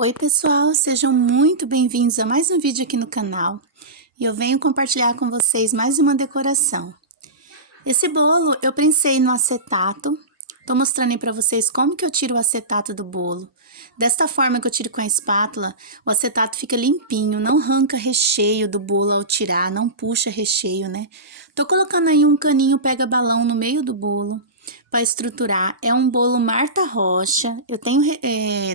Oi pessoal, sejam muito bem-vindos a mais um vídeo aqui no canal e eu venho compartilhar com vocês mais uma decoração. Esse bolo eu prensei no acetato, tô mostrando aí pra vocês como que eu tiro o acetato do bolo. Desta forma que eu tiro com a espátula, o acetato fica limpinho, não arranca recheio do bolo ao tirar, não puxa recheio, né? Tô colocando aí um caninho pega-balão no meio do bolo para estruturar. É um bolo Marta Rocha. Eu tenho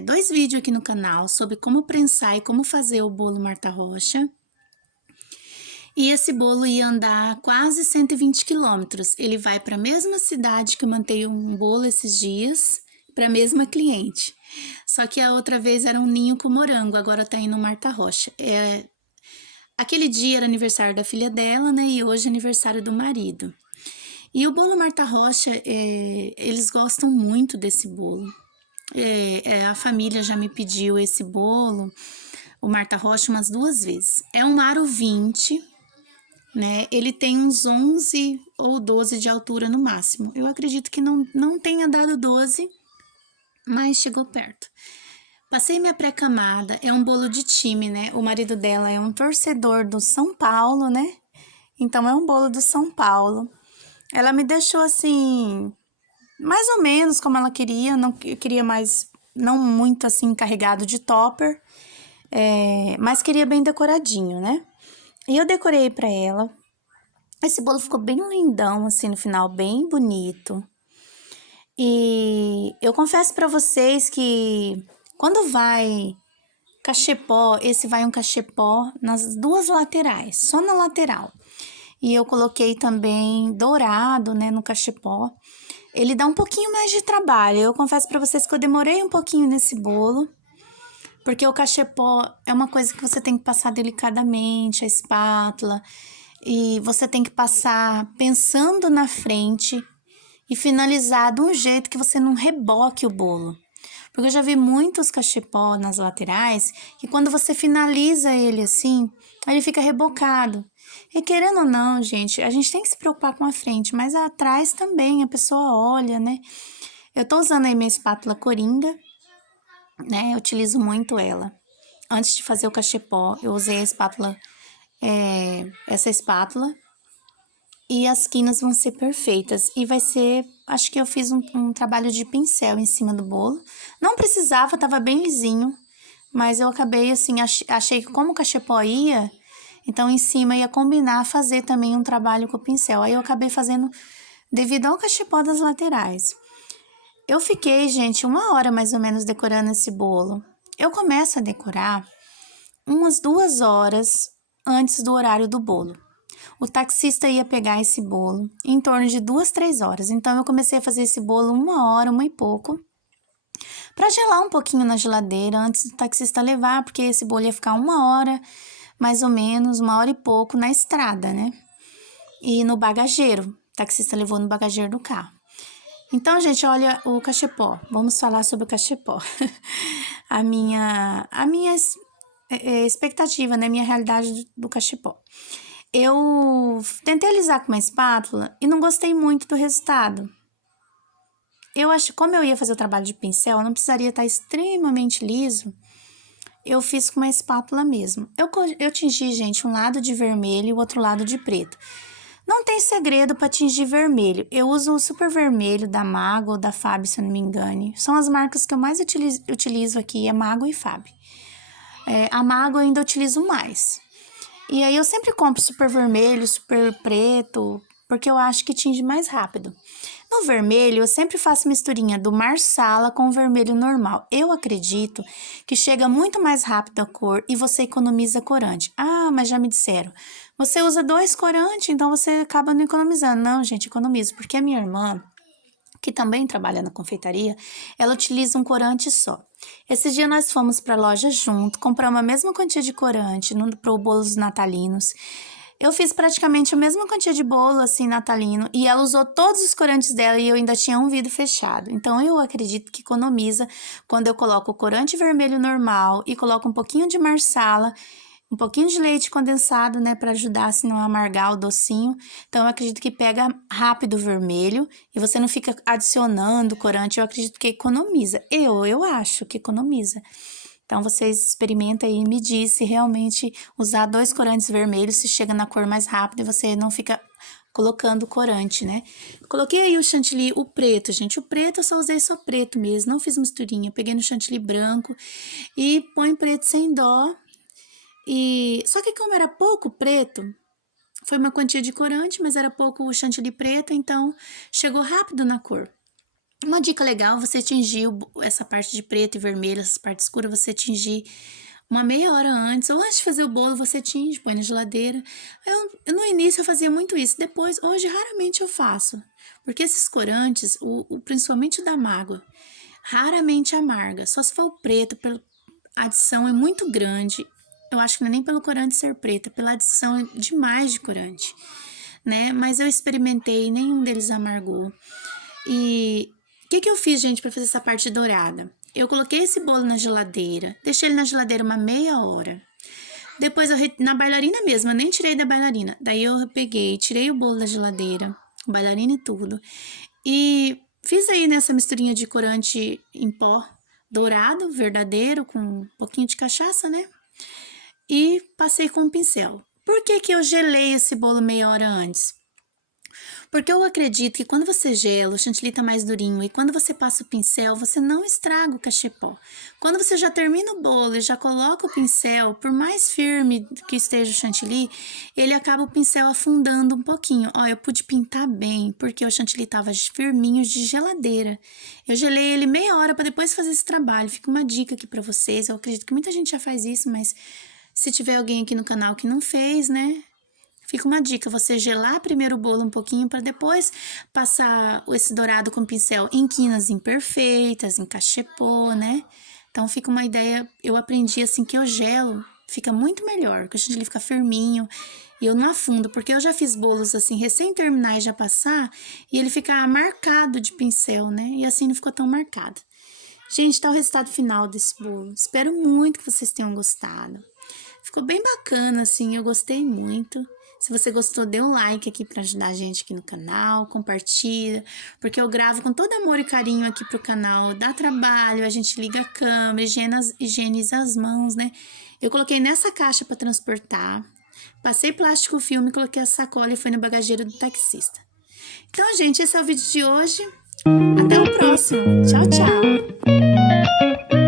dois vídeos aqui no canal sobre como prensar e como fazer o bolo Marta Rocha. E esse bolo ia andar quase 120 quilômetros. Ele vai para a mesma cidade que eu mantei um bolo esses dias, para a mesma cliente. Só que a outra vez era um ninho com morango, agora tá indo Marta Rocha. Aquele dia era aniversário da filha dela, né? E hoje é aniversário do marido. E o bolo Marta Rocha, eles gostam muito desse bolo. A família já me pediu esse bolo, o Marta Rocha, umas 2 vezes. É um aro 20, né? Ele tem uns 11 ou 12 de altura no máximo. Eu acredito que não tenha dado 12, mas chegou perto. Passei minha pré-camada, é um bolo de time, né? O marido dela é um torcedor do São Paulo, né? Então é um bolo do São Paulo. Ela me deixou assim, mais ou menos como ela queria, não eu queria mais, não muito assim carregado de topper, mas queria bem decoradinho, né? E eu decorei pra ela. Esse bolo ficou bem lindão, assim, no final, bem bonito. E eu confesso pra vocês que quando vai cachepó, esse vai um cachepó nas duas laterais, só na lateral. E eu coloquei também dourado, né, no cachepó. Ele dá um pouquinho mais de trabalho. Eu confesso pra vocês que eu demorei um pouquinho nesse bolo, porque o cachepó é uma coisa que você tem que passar delicadamente, a espátula, e você tem que passar pensando na frente e finalizar de um jeito que você não reboque o bolo. Porque eu já vi muitos cachepó nas laterais que quando você finaliza ele assim, ele fica rebocado. E querendo ou não, gente, a gente tem que se preocupar com a frente, mas atrás também a pessoa olha, né? Eu tô usando aí minha espátula Coringa, né? Eu utilizo muito ela. Antes de fazer o cachepó, eu usei a espátula, essa espátula, e as quinas vão ser perfeitas. E vai ser, acho que eu fiz um trabalho de pincel em cima do bolo. Não precisava, tava bem lisinho, mas eu acabei assim, achei que como o cachepó ia, então em cima ia combinar fazer também um trabalho com o pincel. Aí eu acabei fazendo devido ao cachepó das laterais. Eu fiquei, gente, 1 hora mais ou menos decorando esse bolo. Eu começo a decorar umas 2 horas antes do horário do bolo. O taxista ia pegar esse bolo em torno de 2, 3 horas. Então, eu comecei a fazer esse bolo 1 hora, uma e pouco, para gelar um pouquinho na geladeira antes do taxista levar, porque esse bolo ia ficar 1 hora, mais ou menos, 1 hora e pouco na estrada, né? E no bagageiro. O taxista levou no bagageiro do carro. Então, gente, olha o cachepó. Vamos falar sobre o cachepó. a minha expectativa, né? Minha realidade do cachepó. Eu tentei alisar com uma espátula e não gostei muito do resultado. Eu acho que como eu ia fazer o trabalho de pincel, não precisaria estar extremamente liso. Eu fiz com uma espátula mesmo. Eu tingi, gente, um lado de vermelho e o outro lado de preto. Não tem segredo para tingir vermelho. Eu uso o Super Vermelho da Mago ou da Fab, se eu não me engane. São as marcas que eu mais utilizo aqui, é Mago e Fab. A Mago eu ainda utilizo mais. E aí eu sempre compro super vermelho, super preto, porque eu acho que tinge mais rápido. No vermelho, eu sempre faço misturinha do Marsala com o vermelho normal. Eu acredito que chega muito mais rápido a cor e você economiza corante. Ah, mas já me disseram, você usa 2 corantes, então você acaba não economizando. Não, gente, economizo, porque a minha irmã, que também trabalha na confeitaria, ela utiliza um corante só. Esse dia nós fomos para a loja junto, compramos a mesma quantia de corante para o bolos natalinos. Eu fiz praticamente a mesma quantia de bolo assim natalino e ela usou todos os corantes dela e eu ainda tinha um vidro fechado. Então eu acredito que economiza quando eu coloco o corante vermelho normal e coloco um pouquinho de marsala, um pouquinho de leite condensado, né, para ajudar se não amargar o docinho. Então eu acredito que pega rápido o vermelho e você não fica adicionando corante. Eu acredito que economiza. Eu acho que economiza. Então, vocês experimentem aí e me diz se realmente usar 2 corantes vermelhos, se chega na cor mais rápido e você não fica colocando corante, né? Coloquei aí o chantilly, o preto, gente. O preto eu só usei só preto mesmo, não fiz misturinha. Peguei no chantilly branco e põe preto sem dó. E só que como era pouco preto, foi uma quantia de corante, mas era pouco o chantilly preto, então chegou rápido na cor. Uma dica legal, você tingir essa parte de preto e vermelho, essas partes escuras, você tingir uma meia hora antes, ou antes de fazer o bolo, você tinge, põe na geladeira. No início eu fazia muito isso, depois, hoje raramente eu faço, porque esses corantes, principalmente o da mágoa, raramente amarga, só se for o preto, a adição é muito grande. Eu acho que não é nem pelo corante ser preto, é pela adição demais de corante, né? Mas eu experimentei, nenhum deles amargou. E o que eu fiz, gente, para fazer essa parte dourada? Eu coloquei esse bolo na geladeira, deixei ele na geladeira uma meia hora. Depois, na bailarina mesmo, eu nem tirei da bailarina. Daí eu peguei, tirei o bolo da geladeira, bailarina e tudo. E fiz aí nessa misturinha de corante em pó dourado, verdadeiro, com um pouquinho de cachaça, né? E passei com um pincel. Por que eu gelei esse bolo meia hora antes? Porque eu acredito que quando você gela, o chantilly tá mais durinho e quando você passa o pincel, você não estraga o cachepó. Quando você já termina o bolo e já coloca o pincel, por mais firme que esteja o chantilly, ele acaba o pincel afundando um pouquinho. Ó, eu pude pintar bem, porque o chantilly tava firminho de geladeira. Eu gelei ele meia hora para depois fazer esse trabalho. Fica uma dica aqui para vocês. Eu acredito que muita gente já faz isso, mas se tiver alguém aqui no canal que não fez, né? Fica uma dica, você gelar primeiro o bolo um pouquinho para depois passar esse dourado com pincel em quinas imperfeitas, em cachepô, né? Então fica uma ideia, eu aprendi assim que eu gelo, fica muito melhor, que o chantilly fica firminho e eu não afundo, porque eu já fiz bolos assim recém terminar e já passar e ele fica marcado de pincel, né? E assim não ficou tão marcado. Gente, tá o resultado final desse bolo. Espero muito que vocês tenham gostado. Ficou bem bacana, assim, eu gostei muito. Se você gostou, dê um like aqui para ajudar a gente aqui no canal, compartilha, porque eu gravo com todo amor e carinho aqui pro canal, dá trabalho, a gente liga a câmera, higieniza as mãos, né? Eu coloquei nessa caixa para transportar, passei plástico filme, coloquei a sacola e foi no bagageiro do taxista. Então, gente, esse é o vídeo de hoje. Até o próximo. Tchau, tchau!